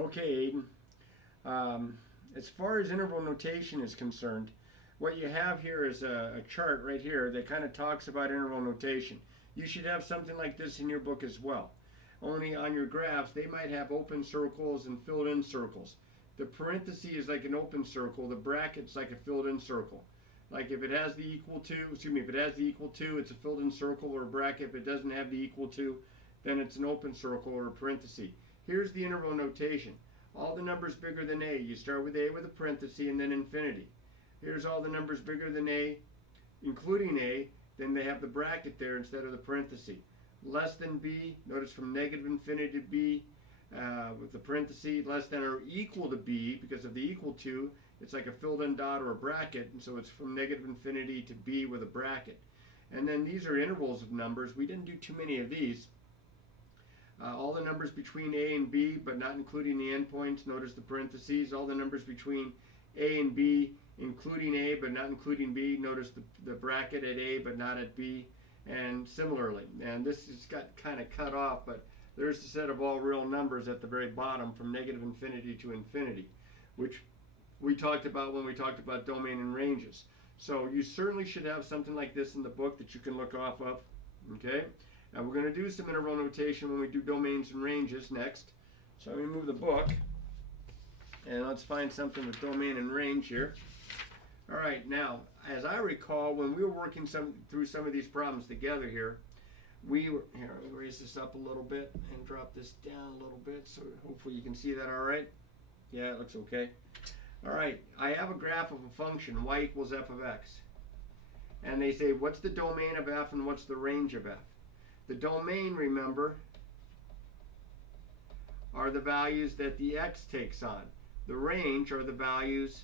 Okay, Aiden. As far as interval notation is concerned, what you have here is a chart right here that kind of talks about interval notation. You should have something like this in your book as well. Only on your graphs, they might have open circles and filled in circles. The parenthesis is like an open circle. The bracket's like a filled in circle. Like if it has the equal to, if it has the equal to, it's a filled in circle or a bracket. If it doesn't have the equal to, then it's an open circle or a parenthesis. Here's the interval notation. All the numbers bigger than a. You start with a with a parenthesis and then infinity. Here's all the numbers bigger than a, including a. Then they have the bracket there instead of the parenthesis. Less than b, notice from negative infinity to b with the parenthesis. Less than or equal to b, because of the equal to, it's like a filled in dot or a bracket, and so it's from negative infinity to b with a bracket. And then these are intervals of numbers. We didn't do too many of these. All the numbers between a and b, but not including the endpoints, notice the parentheses. All the numbers between a and b, including a, but not including b, notice the bracket at a, but not at b, and similarly. And this has got kind of cut off, but there's the set of all real numbers at the very bottom from negative infinity to infinity, which we talked about when we talked about domain and ranges. So you certainly should have something like this in the book that you can look off of, okay? Now we're going to do some interval notation when we do domains and ranges next. So I'm going to move the book, and let's find something with domain and range here. All right, now, as I recall, when we were working through some of these problems together here, here, let me raise this up a little bit and drop this down a little bit, so hopefully you can see that all right. Yeah, it looks okay. All right, I have a graph of a function, y equals f of x. And they say, what's the domain of f and what's the range of f? The domain, remember, are the values that the x takes on. The range are the values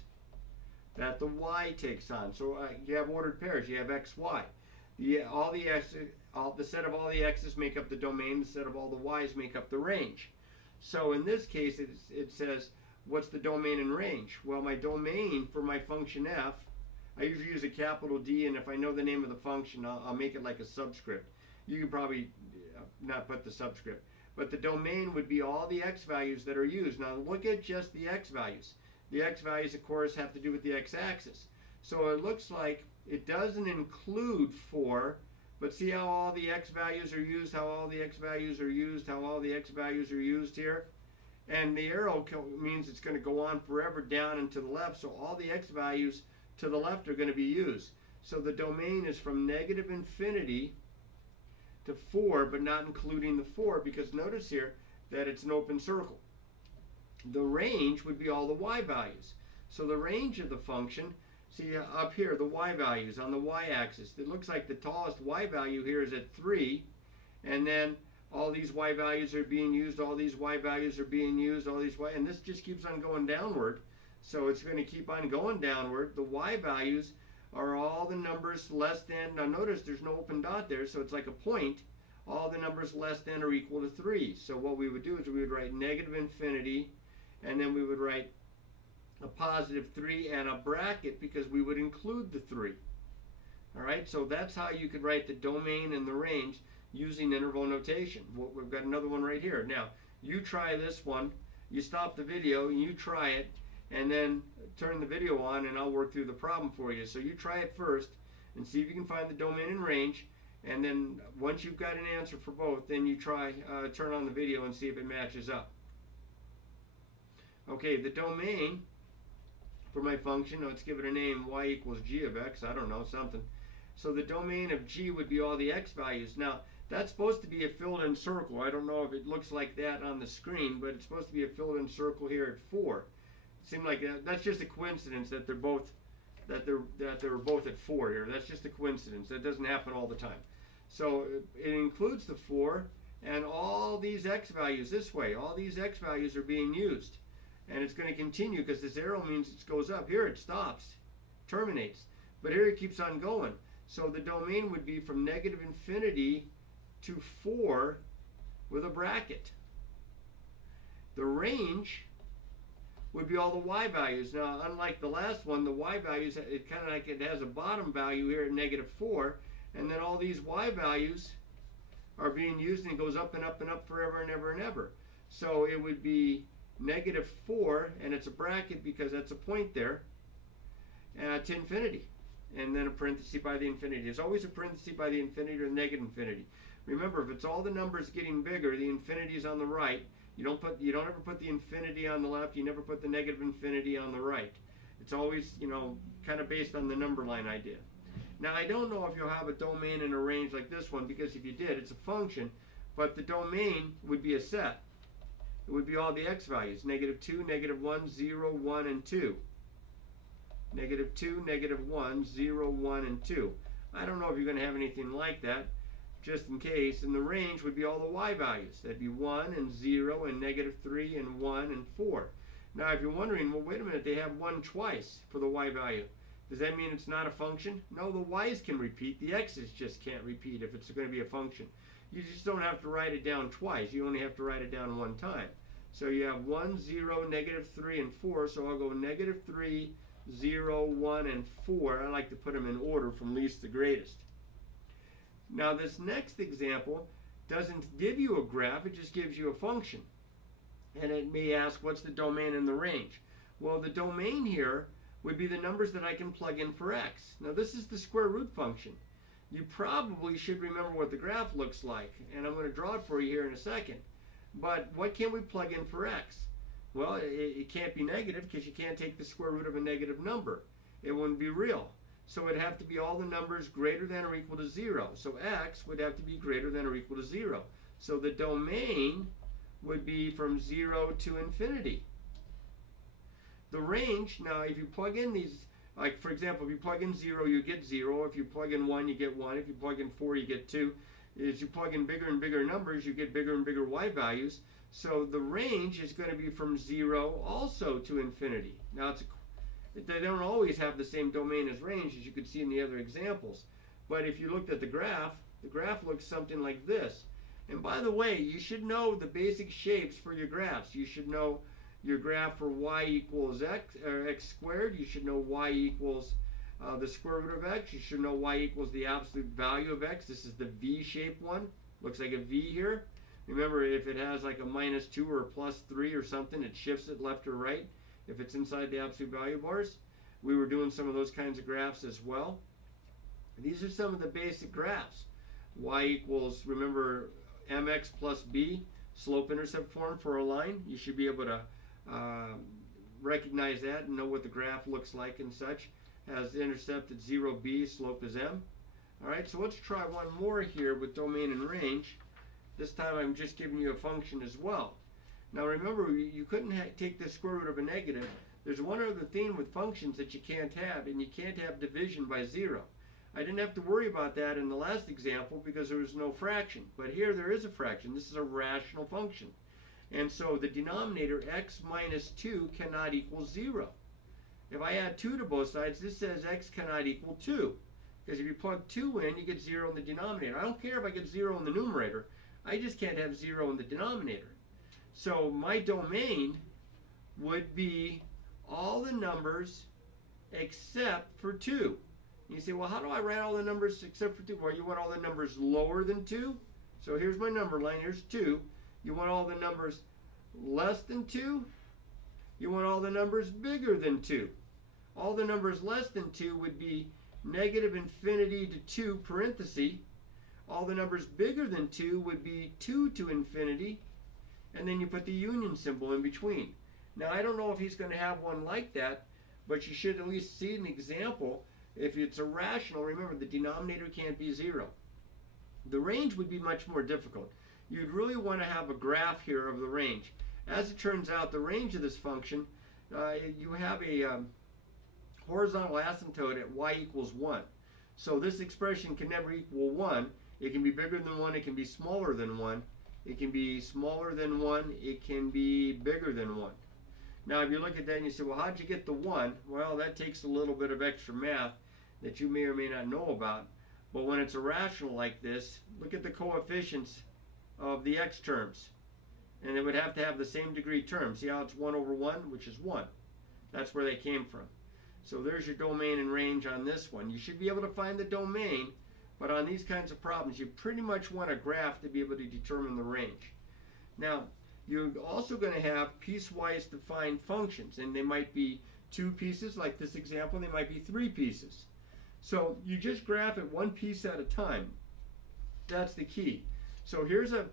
that the y takes on. So you have ordered pairs. You have x, y. The set of all the x's make up the domain. The set of all the y's make up the range. So in this case, it says, what's the domain and range? Well, my domain for my function f, I usually use a capital D, and if I know the name of the function, I'll make it like a subscript. You can probably not put the subscript. But the domain would be all the x values that are used. Now look at just the x values. The x values, of course, have to do with the x-axis. So it looks like it doesn't include 4, but see how all the x values are used, how all the x values are used, how all the x values are used here? And the arrow means it's going to go on forever down and to the left, so all the x values to the left are going to be used. So the domain is from negative infinity to 4, but not including the 4, because notice here that it's an open circle. The range would be all the y values. So the range of the function, see up here, the y values on the y-axis. It looks like the tallest y value here is at 3, and then all these y values are being used, all these y values are being used, all these y, and this just keeps on going downward. So it's going to keep on going downward. The y values are all the numbers less than, now notice there's no open dot there, so it's like a point, all the numbers less than or equal to 3. So what we would do is we would write negative infinity, and then we would write a positive 3 and a bracket because we would include the 3. All right, so that's how you could write the domain and the range using interval notation. We've got another one right here. Now, you try this one, you stop the video, and you try it, and then turn the video on, and I'll work through the problem for you. So you try it first and see if you can find the domain and range, and then once you've got an answer for both, then you try turn on the video and see if it matches up. Okay, the domain for my function, let's give it a name, y equals g of x, I don't know, something. So the domain of g would be all the x values. Now, that's supposed to be a filled-in circle. I don't know if it looks like that on the screen, but it's supposed to be a filled-in circle here at 4. It seemed like that's just a coincidence that they're both at 4 here. That's just a coincidence. That doesn't happen all the time. So it includes the 4 and all these x values this way. All these x values are being used. And it's going to continue because this arrow means it goes up. Here it stops, terminates. But here it keeps on going. So the domain would be from negative infinity to 4 with a bracket. The range would be all the y values. Now, unlike the last one, the y values, it kind of like it has a bottom value here at negative 4, and then all these y values are being used, and it goes up and up and up forever and ever and ever. So it would be negative 4, and it's a bracket because that's a point there, to infinity. And then a parenthesis by the infinity. There's always a parenthesis by the infinity or negative infinity. Remember, if it's all the numbers getting bigger, the infinity is on the right. You don't ever put the infinity on the left. You never put the negative infinity on the right. It's always, kind of based on the number line idea. Now, I don't know if you'll have a domain in a range like this one, because if you did, it's a function, but the domain would be a set. It would be all the x values, negative 2, negative 1, 0, 1, and 2. Negative 2, negative 1, 0, 1, and 2. I don't know if you're going to have anything like that, just in case. And the range would be all the y values. That'd be 1 and 0 and negative 3 and 1 and 4. Now, if you're wondering, well, wait a minute, they have 1 twice for the y value. Does that mean it's not a function? No, the y's can repeat. The x's just can't repeat if it's going to be a function. You just don't have to write it down twice. You only have to write it down one time. So you have 1, 0, negative 3, and 4. So I'll go negative 3, 0, 1, and 4. I like to put them in order from least to greatest. Now this next example doesn't give you a graph, it just gives you a function. And it may ask, what's the domain and the range? Well, the domain here would be the numbers that I can plug in for x. Now this is the square root function. You probably should remember what the graph looks like, and I'm going to draw it for you here in a second. But what can we plug in for x? Well, it can't be negative because you can't take the square root of a negative number. It wouldn't be real. So it'd have to be all the numbers greater than or equal to 0. So x would have to be greater than or equal to 0. So the domain would be from 0 to infinity. The range, now if you plug in these, like for example, if you plug in 0, you get 0. If you plug in 1, you get 1. If you plug in 4, you get 2. As you plug in bigger and bigger numbers, you get bigger and bigger y values. So the range is going to be from 0 also to infinity. Now they don't always have the same domain as range, as you could see in the other examples. But if you looked at the graph looks something like this. And by the way, you should know the basic shapes for your graphs. You should know your graph for y equals x, or x squared. You should know y equals the square root of x. You should know y equals the absolute value of x. This is the V-shaped one. Looks like a V here. Remember, if it has like a -2 or a +3 or something, it shifts it left or right if it's inside the absolute value bars. We were doing some of those kinds of graphs as well. These are some of the basic graphs. Y equals, remember, mx plus b, slope-intercept form for a line. You should be able to recognize that and know what the graph looks like and such. Has the intercept at 0b, slope is m. All right, so let's try one more here with domain and range. This time I'm just giving you a function as well. Now remember, you couldn't take the square root of a negative. There's one other thing with functions that you can't have, and you can't have division by 0. I didn't have to worry about that in the last example because there was no fraction. But here there is a fraction. This is a rational function. And so the denominator, x minus 2, cannot equal 0. If I add 2 to both sides, this says x cannot equal 2. Because if you plug 2 in, you get 0 in the denominator. I don't care if I get 0 in the numerator. I just can't have 0 in the denominator. So my domain would be all the numbers except for 2. You say, well, how do I write all the numbers except for 2? Well, you want all the numbers lower than 2? So here's my number line. Here's 2. You want all the numbers less than 2? You want all the numbers bigger than 2. All the numbers less than 2 would be negative infinity to 2 parenthesis. All the numbers bigger than 2 would be 2 to infinity. And then you put the union symbol in between. Now, I don't know if he's going to have one like that, but you should at least see an example. If it's a rational, remember the denominator can't be 0. The range would be much more difficult. You'd really want to have a graph here of the range. As it turns out, the range of this function, you have a horizontal asymptote at y equals 1. So this expression can never equal 1. It can be bigger than 1. It can be smaller than 1. It can be smaller than 1. It can be bigger than 1. Now, if you look at that and you say, well, how'd you get the 1? Well, that takes a little bit of extra math that you may or may not know about. But when it's a rational like this, look at the coefficients of the x terms. And it would have to have the same degree terms. See how it's 1 over 1, which is 1. That's where they came from. So there's your domain and range on this one. You should be able to find the domain, but on these kinds of problems, you pretty much want a graph to be able to determine the range. Now, you're also going to have piecewise defined functions, and they might be 2 pieces, like this example, they might be 3 pieces. So you just graph it one piece at a time. That's the key. So here's a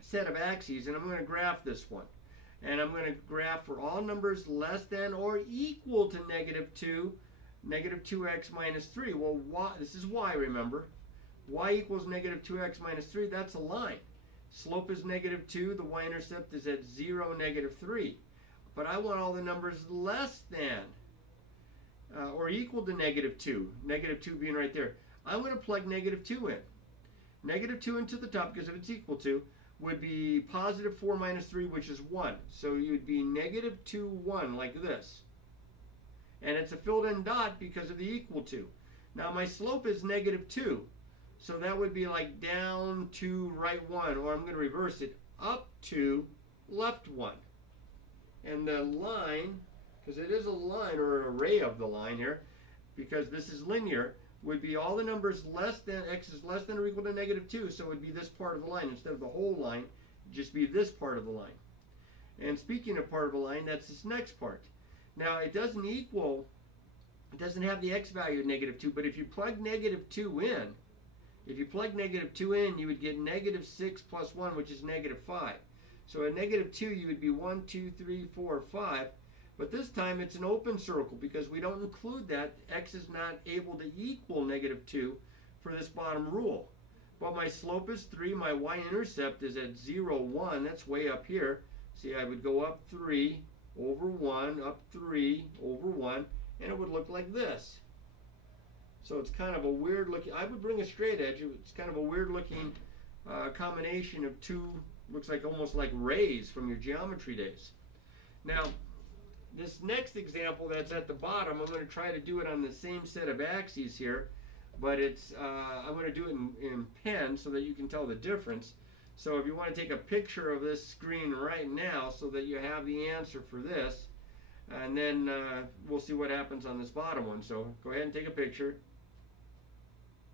set of axes, and I'm going to graph this one. And I'm going to graph for all numbers less than or equal to -2, -2x minus 3. Well, this is y, remember. Y equals -2x minus 3, that's a line. Slope is -2, the y-intercept is at 0, -3. But I want all the numbers less than or equal to -2, -2 being right there. I'm going to plug -2 in. -2 into the top, because if it's equal to, would be +4 minus 3, which is 1. So you'd be -2, 1, like this. And it's a filled in dot because of the equal to. Now my slope is -2. So that would be like down to right 1, or I'm going to reverse it, up to left 1. And the line, because it is a line or an array of the line here, because this is linear, would be all the numbers less than, x is less than or equal to -2, so it would be this part of the line. Instead of the whole line, just be this part of the line. And speaking of part of a line, that's this next part. Now it doesn't equal, it doesn't have the x value of -2, but if you plug -2 in, you would get -6 plus 1, which is -5. So at -2, you would be 1, 2, 3, 4, 5. But this time it's an open circle because we don't include that. X is not able to equal -2 for this bottom rule. But my slope is 3. My y-intercept is at 0, 1. That's way up here. See, I would go up 3 over 1, up 3 over 1, and it would look like this. So it's kind of a weird looking, I would bring a straight edge. It's kind of a weird looking combination of 2, looks like almost like rays from your geometry days. Now, this next example that's at the bottom, I'm going to try to do it on the same set of axes here, but it's I'm going to do it in pen so that you can tell the difference. So if you want to take a picture of this screen right now so that you have the answer for this, and then we'll see what happens on this bottom one. So go ahead and take a picture.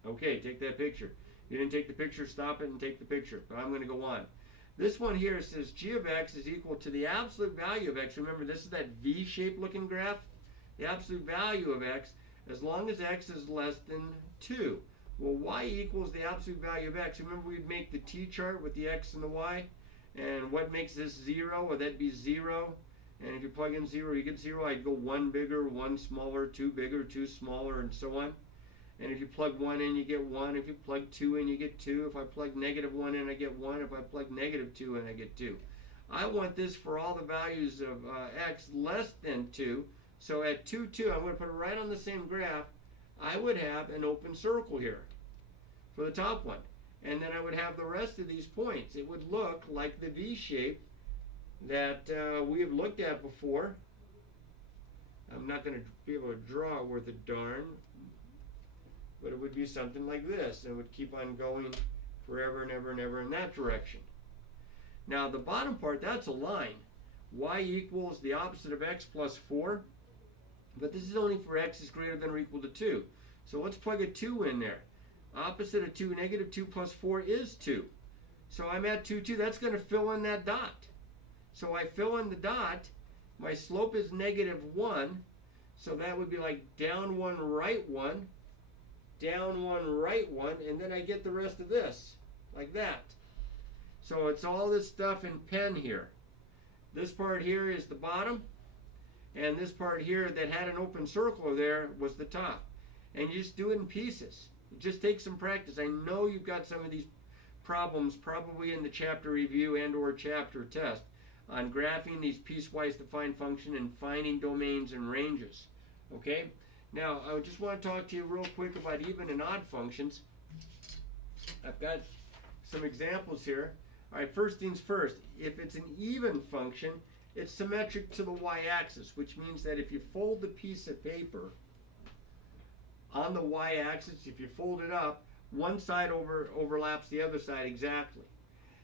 Okay, take that picture. You didn't take the picture, stop it and take the picture, but I'm going to go on. This one here says g of x is equal to the absolute value of x. Remember, this is that V-shaped looking graph. The absolute value of x, as long as x is less than 2. Well, y equals the absolute value of x. Remember, we'd make the t-chart with the x and the y. And what makes this 0? Well, that'd be 0. And if you plug in 0, you get 0. I'd go 1 bigger, 1 smaller, 2 bigger, 2 smaller, and so on. And if you plug 1 in, you get 1. If you plug 2 in, you get 2. If I plug -1 in, I get 1. If I plug -2 in, I get 2. I want this for all the values of x less than 2. So at 2, 2, I'm going to put it right on the same graph. I would have an open circle here for the top one. And then I would have the rest of these points. It would look like the V shape that we have looked at before. I'm not going to be able to draw it worth a darn. But it would be something like this. It would keep on going forever and ever and ever in that direction. Now the bottom part, that's a line. Y equals the opposite of x plus 4. But this is only for x is greater than or equal to 2. So let's plug a 2 in there. Opposite of 2, -2 plus 4 is 2. So I'm at 2, 2. That's going to fill in that dot. So I fill in the dot. My slope is -1. So that would be like down 1, right 1. Down 1, right 1, and then I get the rest of this, like that. So it's all this stuff in pen here. This part here is the bottom, and this part here that had an open circle there was the top. And you just do it in pieces. It just takes some practice. I know you've got some of these problems probably in the chapter review and or chapter test on graphing these piecewise defined function and finding domains and ranges. Okay? Now, I just want to talk to you real quick about even and odd functions. I've got some examples here. All right, first things first. If it's an even function, it's symmetric to the y-axis, which means that if you fold the piece of paper on the y-axis, if you fold it up, one side overlaps the other side exactly.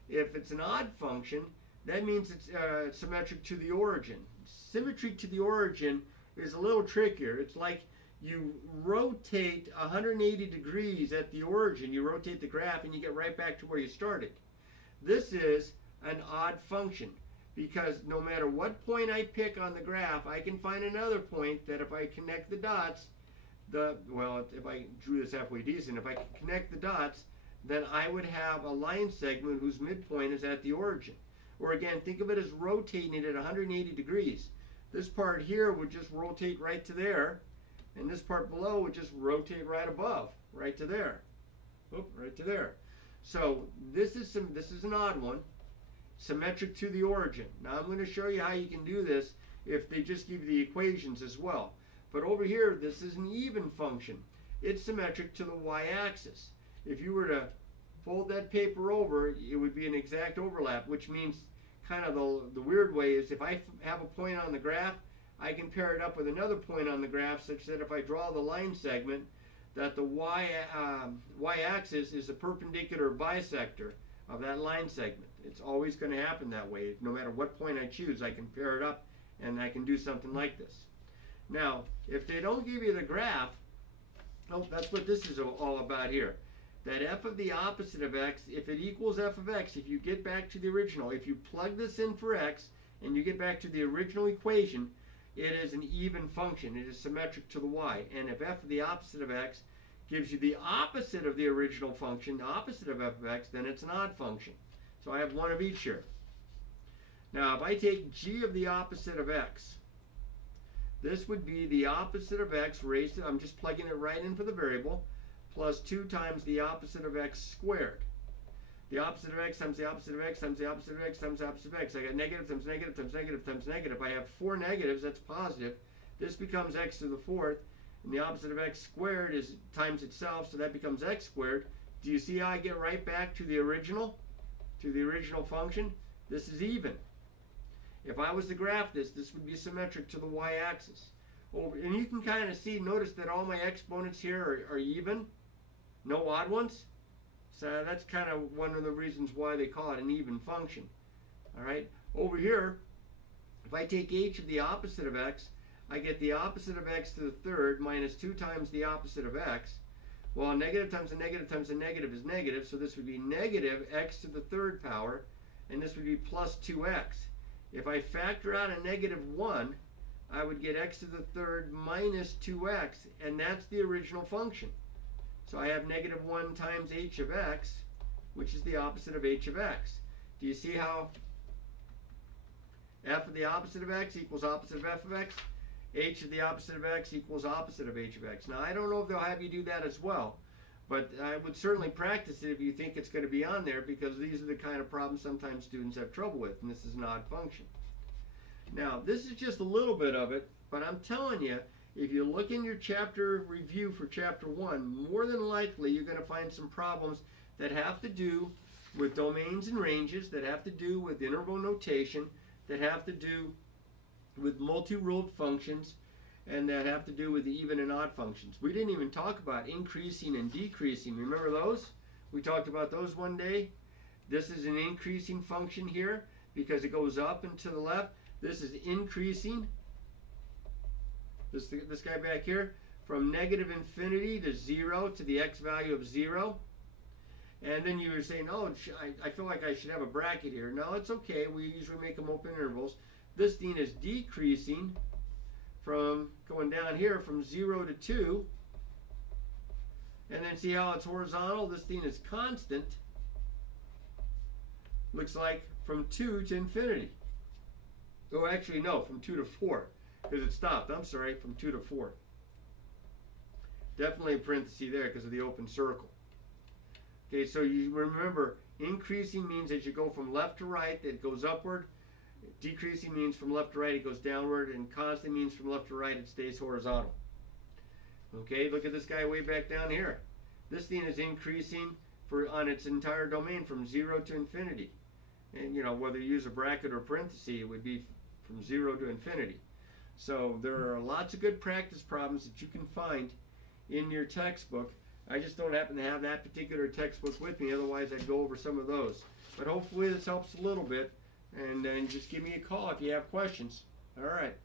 If it's an odd function, that means it's symmetric to the origin. Symmetry to the origin is a little trickier. It's like you rotate 180 degrees at the origin. You rotate the graph and you get right back to where you started. This is an odd function, because no matter what point I pick on the graph, I can find another point that if I connect the dots, if I drew this halfway decent, if I can connect the dots, then I would have a line segment whose midpoint is at the origin. Or again, think of it as rotating it at 180 degrees. This part here would just rotate right to there, and this part below would just rotate right above, right to there. Oop, right to there. So this is an odd one, symmetric to the origin. Now I'm going to show you how you can do this if they just give you the equations as well. But over here, this is an even function. It's symmetric to the y-axis. If you were to fold that paper over, it would be an exact overlap, which means kind of the weird way is if I have a point on the graph, I can pair it up with another point on the graph such that if I draw the line segment, that the y-axis is a perpendicular bisector of that line segment. It's always going to happen that way. No matter what point I choose, I can pair it up and I can do something like this. Now, if they don't give you the graph, that's what this is all about here. That f of the opposite of x, if it equals f of x, if you get back to the original, if you plug this in for x and you get back to the original equation, it is an even function. It is symmetric to the y. And if f of the opposite of x gives you the opposite of the original function, the opposite of f of x, then it's an odd function. So I have one of each here. Now, if I take g of the opposite of x, this would be the opposite of x raised to, I'm just plugging it right in for the variable, plus 2 times the opposite of x squared. The opposite of x times the opposite of x times the opposite of x times the opposite of x. I got negative times negative times negative times negative. I have 4 negatives, that's positive. This becomes x to the 4th. And the opposite of x squared is times itself, so that becomes x squared. Do you see how I get right back to the original function? This is even. If I was to graph this, this would be symmetric to the y-axis. And you can kind of see, notice that all my exponents here are even, no odd ones. So that's kind of one of the reasons why they call it an even function. All right. Over here, if I take h of the opposite of x, I get the opposite of x to the 3rd minus 2 times the opposite of x. Well, negative times a negative times a negative is negative, so this would be negative x to the 3rd power, and this would be plus 2x. If I factor out a negative 1, I would get x to the 3rd minus 2x, and that's the original function. So I have negative 1 times h of x, which is the opposite of h of x. Do you see how f of the opposite of x equals opposite of f of x? H of the opposite of x equals opposite of h of x. Now, I don't know if they'll have you do that as well, but I would certainly practice it if you think it's going to be on there, because these are the kind of problems sometimes students have trouble with, and this is an odd function. Now, this is just a little bit of it, but I'm telling you, if you look in your chapter review for chapter 1, more than likely you're going to find some problems that have to do with domains and ranges, that have to do with interval notation, that have to do with multi-ruled functions, and that have to do with the even and odd functions. We didn't even talk about increasing and decreasing. Remember those? We talked about those one day. This is an increasing function here because it goes up and to the left. This is increasing. This guy back here, from negative infinity to 0 to the x value of 0. And then you were saying, oh, I feel like I should have a bracket here. No, it's okay. We usually make them open intervals. This thing is decreasing from going down here from 0 to 2. And then see how it's horizontal? This thing is constant. Looks like from 2 to infinity. Oh, actually, no, from 2 to 4. Because it stopped. I'm sorry, from 2 to 4. Definitely a parenthesis there because of the open circle. Okay, so you remember, increasing means as you go from left to right, it goes upward. Decreasing means from left to right, it goes downward. And constant means from left to right, it stays horizontal. Okay, look at this guy way back down here. This thing is increasing on its entire domain from 0 to infinity. And, you know, whether you use a bracket or parenthesis, it would be from 0 to infinity. So there are lots of good practice problems that you can find in your textbook. I just don't happen to have that particular textbook with me, otherwise I'd go over some of those. But hopefully this helps a little bit, and just give me a call if you have questions. All right.